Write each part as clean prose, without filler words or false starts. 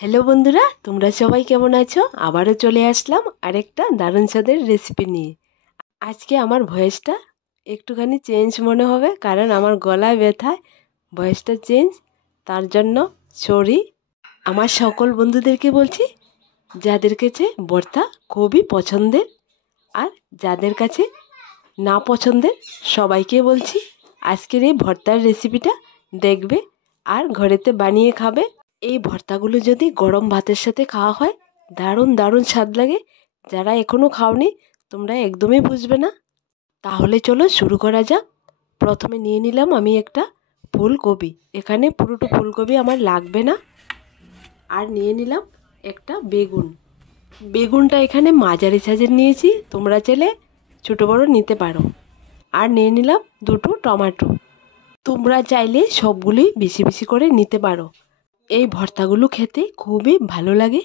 Hello বন্ধুরা, তোমরা সবাই কেমন আছো? আবারও চলে আসলাম আরেকটা দারুণ স্বাদের রেসিপি নিয়ে। আজকে আমার ভয়েসটা একটুখানি চেঞ্জ মনে হবে, কারণ আমার গলায় ব্যথায় ভয়েসটা চেঞ্জ। তার জন্য সরি। আমার সকল বন্ধুদেরকে বলছি, যাদের কাছে ভর্তা খুবই পছন্দের আর যাদের কাছে না পছন্দের সবাইকে বলছি আজকের এই ভর্তার রেসিপিটা দেখবে আর ঘরেতে বানিয়ে খাবে। এই ভর্তাগুলো যদি গরম ভাতের সাথে খাওয়া হয় দারুণ দারুণ স্বাদ লাগে। যারা এখনও খাওনি তোমরা একদমই বুঝবে না। তাহলে চলো শুরু করা যাক। প্রথমে নিয়ে নিলাম আমি একটা ফুলকপি। এখানে পুরোটা ফুলকপি আমার লাগবে না। আর নিয়ে নিলাম একটা বেগুন। বেগুনটা এখানে মাঝারি সাইজের নিয়েছি, তোমরা চাইলে ছোটো বড়ো নিতে পারো। আর নিয়ে নিলাম দুটো টমেটো। তোমরা চাইলে সবগুলোই বেশি বেশি করে নিতে পারো। এই ভর্তাগুলো খেতে খুবই ভালো লাগে।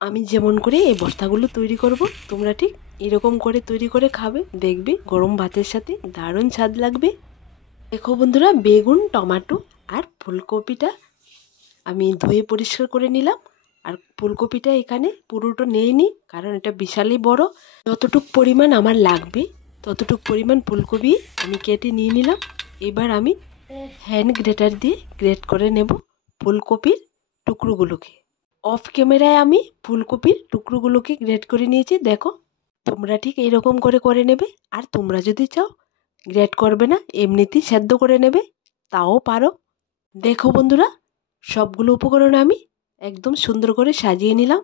আমি যেমন করে এই ভর্তাগুলো তৈরি করব, তোমরা ঠিক এরকম করে তৈরি করে খাবে, দেখবে গরম ভাতের সাথে দারুণ স্বাদ লাগবে। দেখো বন্ধুরা, বেগুন, টমেটো আর ফুলকপিটা আমি ধুয়ে পরিষ্কার করে নিলাম। আর ফুলকপিটা এখানে পুরোটা নেইনি, কারণ এটা বিশালই বড়। যতটুক পরিমাণ আমার লাগবে ততটুক পরিমাণ ফুলকপি আমি কেটে নিয়ে নিলাম। এবার আমি হ্যান্ড গ্রেটার দিয়ে গ্রেট করে নেব ফুলকপির টুকরোগুলোকে। অফ ক্যামেরায় আমি ফুলকপির টুকরোগুলোকে গ্রেট করে নিয়েছি। দেখো, তোমরা ঠিক এরকম করে নেবে। আর তোমরা যদি চাও গ্রেট করবে না, এমনিতেই সেদ্ধ করে নেবে, তাও পারো। দেখো বন্ধুরা, সবগুলো উপকরণ আমি একদম সুন্দর করে সাজিয়ে নিলাম।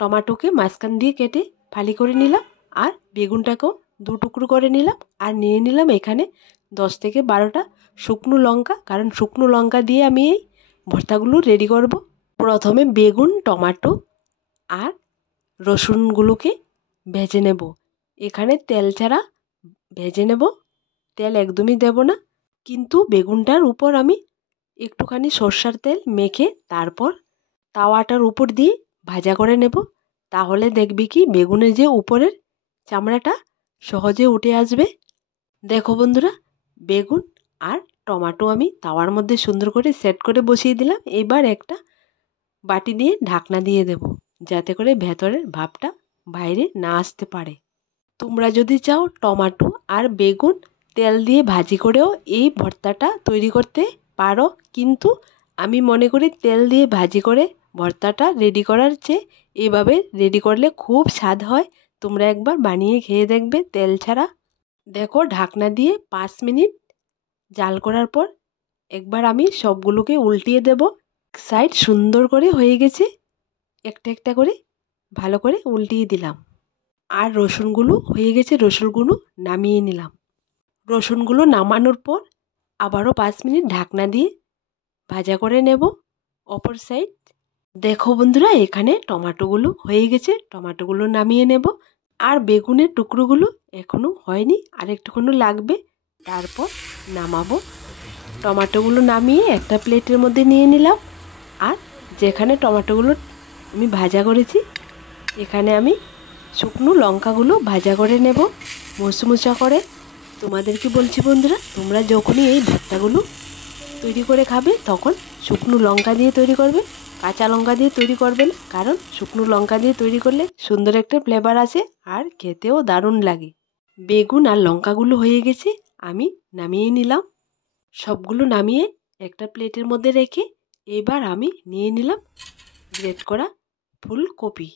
টমেটোকে মাঝখান দিয়ে কেটে ফালি করে নিলাম। আর বেগুনটাকেও দু টুকরো করে নিলাম। আর নিয়ে নিলাম এখানে 10 থেকে 12টা শুকনো লঙ্কা, কারণ শুকনো লঙ্কা দিয়ে আমি এই ভর্তাগুলো রেডি করব। প্রথমে বেগুন, টমেটো আর রসুনগুলোকে ভেজে নেব। এখানে তেল ছাড়া ভেজে নেব, তেল একদমই দেব না। কিন্তু বেগুনটার উপর আমি একটুখানি সর্ষের তেল মেখে তারপর তাওয়াটার উপর দিয়ে ভাজা করে নেব। তাহলে দেখবি কি বেগুনের যে উপরের চামড়াটা সহজে উঠে আসবে। দেখো বন্ধুরা, বেগুন আর টমেটো আমি তাওয়ার মধ্যে সুন্দর করে সেট করে বসিয়ে দিলাম। এবার একটা বাটি দিয়ে ঢাকনা দিয়ে দেব, যাতে করে ভেতরের ভাপটা বাইরে না আসতে পারে। তোমরা যদি চাও টমেটো আর বেগুন তেল দিয়ে ভাজি করেও এই ভর্তাটা তৈরি করতে পারো, কিন্তু আমি মনে করি তেল দিয়ে ভাজি করে ভর্তাটা রেডি করার চেয়ে এভাবে রেডি করলে খুব স্বাদ হয়। তোমরা একবার বানিয়ে খেয়ে দেখবে তেল ছাড়া। দেখো, ঢাকনা দিয়ে 5 মিনিট জাল করার পর একবার আমি সবগুলোকে উল্টিয়ে দেব। সাইড সুন্দর করে হয়ে গেছে, একটা একটা করে ভালো করে উল্টিয়ে দিলাম। আর রসুনগুলো হয়ে গেছে, রসুনগুলো নামিয়ে নিলাম। রসুনগুলো নামানোর পর আবারও 5 মিনিট ঢাকনা দিয়ে ভাজা করে নেব অপর সাইড। দেখো বন্ধুরা, এখানে টমেটোগুলো হয়ে গেছে, টমেটোগুলো নামিয়ে নেব। আর বেগুনের টুকরোগুলো এখনও হয়নি, আর একটুখানি লাগবে, তারপর নামাবো। টমেটোগুলো নামিয়ে একটা প্লেটের মধ্যে নিয়ে নিলাম। আর যেখানে টমেটোগুলো আমি ভাজা করেছি এখানে আমি শুকনো লঙ্কাগুলো ভাজা করে নেব মুচমুচা করে। তোমাদেরকে বলছি বন্ধুরা, তোমরা যখনই এই ভর্তাগুলো তৈরি করে খাবে তখন শুকনো লঙ্কা দিয়ে তৈরি করবে, কাঁচা লঙ্কা দিয়ে তৈরি করবে না, কারণ শুকনো লঙ্কা দিয়ে তৈরি করলে সুন্দর একটা ফ্লেভার আসে আর খেতেও দারুণ লাগে। বেগুন আর লঙ্কাগুলো হয়ে গেছে, আমি নামিয়ে নিলাম। সবগুলো নামিয়ে একটা প্লেটের মধ্যে রেখে এবার আমি নিয়ে নিলাম গ্রেট করা ফুলকপি।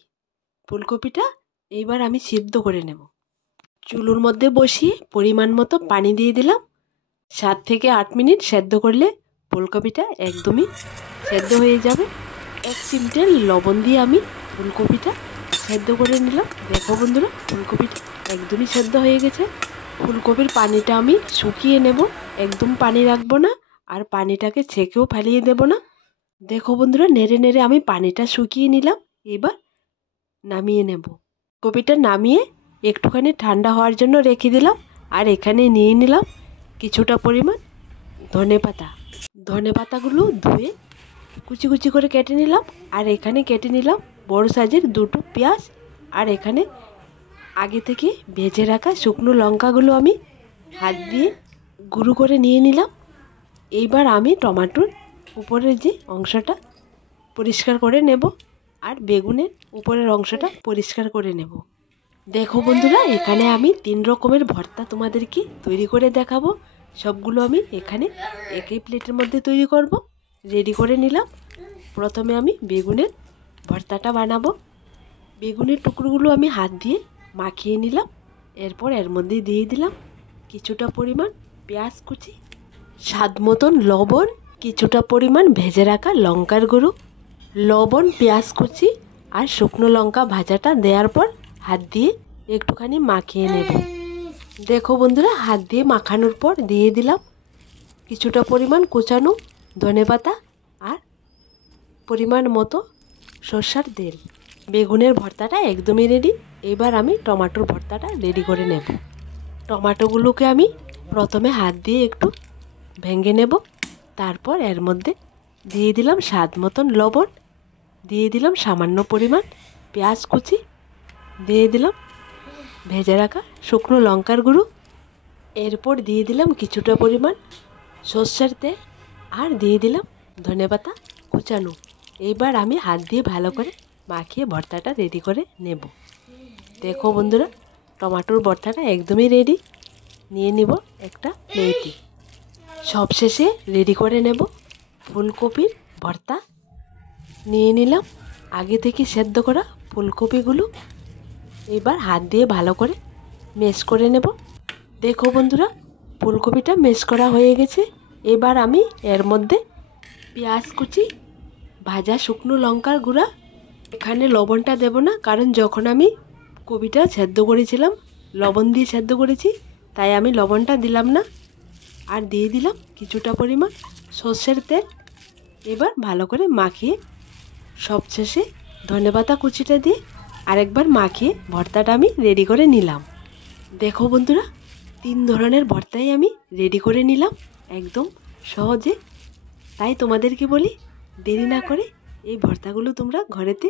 ফুলকপিটা এইবার আমি সিদ্ধ করে নেব। চুলোর মধ্যে বসিয়ে পরিমাণ মতো পানি দিয়ে দিলাম। 7 থেকে 8 মিনিট সেদ্ধ করলে ফুলকপিটা একদমই সেদ্ধ হয়ে যাবে। 1 চিমটে লবণ দিয়ে আমি ফুলকপিটা সেদ্ধ করে নিলাম। দেখো বন্ধুরা, ফুলকপিটা একদমই সেদ্ধ হয়ে গেছে। ফুলকপির পানিটা আমি শুকিয়ে নেব, একদম পানি রাখবো না, আর পানিটাকে ছেঁকেও ফেলিয়ে দেব না। দেখো বন্ধুরা, নেড়ে নেড়ে আমি পানিটা শুকিয়ে নিলাম। এবার নামিয়ে নেব। কপিটা নামিয়ে একটুখানি ঠান্ডা হওয়ার জন্য রেখে দিলাম। আর এখানে নিয়ে নিলাম কিছুটা পরিমাণ ধনেপাতা। ধনেপাতাগুলো ধুয়ে কুচি কুচি করে কেটে নিলাম। আর এখানে কেটে নিলাম বড় সাইজের দুটো পেঁয়াজ। আর এখানে আগে থেকে ভেজে রাখা শুকনো লঙ্কাগুলো আমি হাত দিয়ে গুঁড়ো করে নিয়ে নিলাম। এইবার আমি টমেটোর উপরের যে অংশটা পরিষ্কার করে নেব আর বেগুনের উপরের অংশটা পরিষ্কার করে নেব। দেখো বন্ধুরা, এখানে আমি 3 রকমের ভর্তা তোমাদেরকে তৈরি করে দেখাবো। সবগুলো আমি এখানে একই প্লেটের মধ্যে তৈরি করব। রেডি করে নিলাম। প্রথমে আমি বেগুনের ভর্তাটা বানাবো। বেগুনের টুকরোগুলো আমি হাত দিয়ে মাখিয়ে নিলাম। এরপর এর মধ্যে দিয়ে দিলাম কিছুটা পরিমাণ পেঁয়াজ কুচি, স্বাদ মতন লবণ, কিছুটা পরিমাণ ভেজে রাখা লঙ্কার গুঁড়ো, লবণ, পেঁয়াজ কুচি আর শুকনো লঙ্কা ভাজাটা দেওয়ার পর হাত দিয়ে একটুখানি মাখিয়ে নেব। দেখো বন্ধুরা, হাত দিয়ে মাখানোর পর দিয়ে দিলাম কিছুটা পরিমাণ কুচানো ধনেপাতা আর পরিমাণ মতো সরষের তেল। বেগুনের ভর্তাটা একদমই রেডি। এবার আমি টমেটোর ভর্তাটা রেডি করে নেব। টমেটোগুলোকে আমি প্রথমে হাত দিয়ে একটু ভেঙে নেব। তারপর এর মধ্যে দিয়ে দিলাম স্বাদ মতন লবণ, দিয়ে দিলাম সামান্য পরিমাণ পেঁয়াজ কুচি, দিয়ে দিলাম ভেজে রাখা শুকনো লঙ্কার গুঁড়ো, এরপর দিয়ে দিলাম কিছুটা পরিমাণ সর্ষের তেল আর দিয়ে দিলাম ধনেপাতা কুচানো। এইবার আমি হাত দিয়ে ভালো করে মাখিয়ে ভর্তাটা রেডি করে নেব। দেখো বন্ধুরা, টমেটোর ভর্তাটা একদমই রেডি। নিয়ে নিব একটা প্লেটে। সবশেষে রেডি করে নেব ফুলকপির ভর্তা। নিয়ে নিলাম আগে থেকে সেদ্ধ করা ফুলকপিগুলো। এবার হাত দিয়ে ভালো করে ম্যাশ করে নেব। দেখো বন্ধুরা, ফুলকপিটা ম্যাশ করা হয়ে গেছে। এবার আমি এর মধ্যে পেঁয়াজ কুচি, ভাজা শুকনো লঙ্কার গুঁড়া, এখানে লবণটা দেব না, কারণ যখন আমি কপিটা সেদ্ধ করেছিলাম লবণ দিয়ে সেদ্ধ করেছি, তাই আমি লবণটা দিলাম না। আর দিয়ে দিলাম কিছুটা পরিমাণ সর্ষের তেল। এবার ভালো করে মাখিয়ে সবশেষে ধনেপাতা কুচিটা দিয়ে আরেকবার মাখিয়ে ভর্তাটা আমি রেডি করে নিলাম। দেখো বন্ধুরা, 3 ধরনের ভর্তাই আমি রেডি করে নিলাম একদম সহজে। তাই তোমাদেরকে বলি, দেরি না করে এই ভর্তাগুলো তোমরা ঘরেতে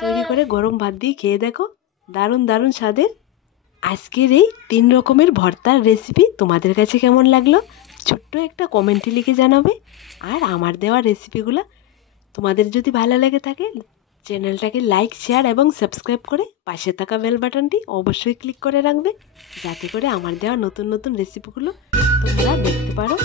তৈরি করে গরম ভাত দিয়ে খেয়ে দেখো। দারুণ দারুণ স্বাদের আজকের এই 3 রকমের ভর্তার রেসিপি তোমাদের কাছে কেমন লাগলো ছোট্ট একটা কমেন্টে লিখে জানাবে। আর আমার দেওয়া রেসিপিগুলো তোমাদের যদি ভালো লেগে থাকে, চ্যানেলটাকে লাইক, শেয়ার এবং সাবস্ক্রাইব করে পাশে থাকা বেল বাটনটি অবশ্যই ক্লিক করে রাখবে, যাতে করে আমার দেওয়া নতুন নতুন রেসিপিগুলো তোমরা দেখতে পারো।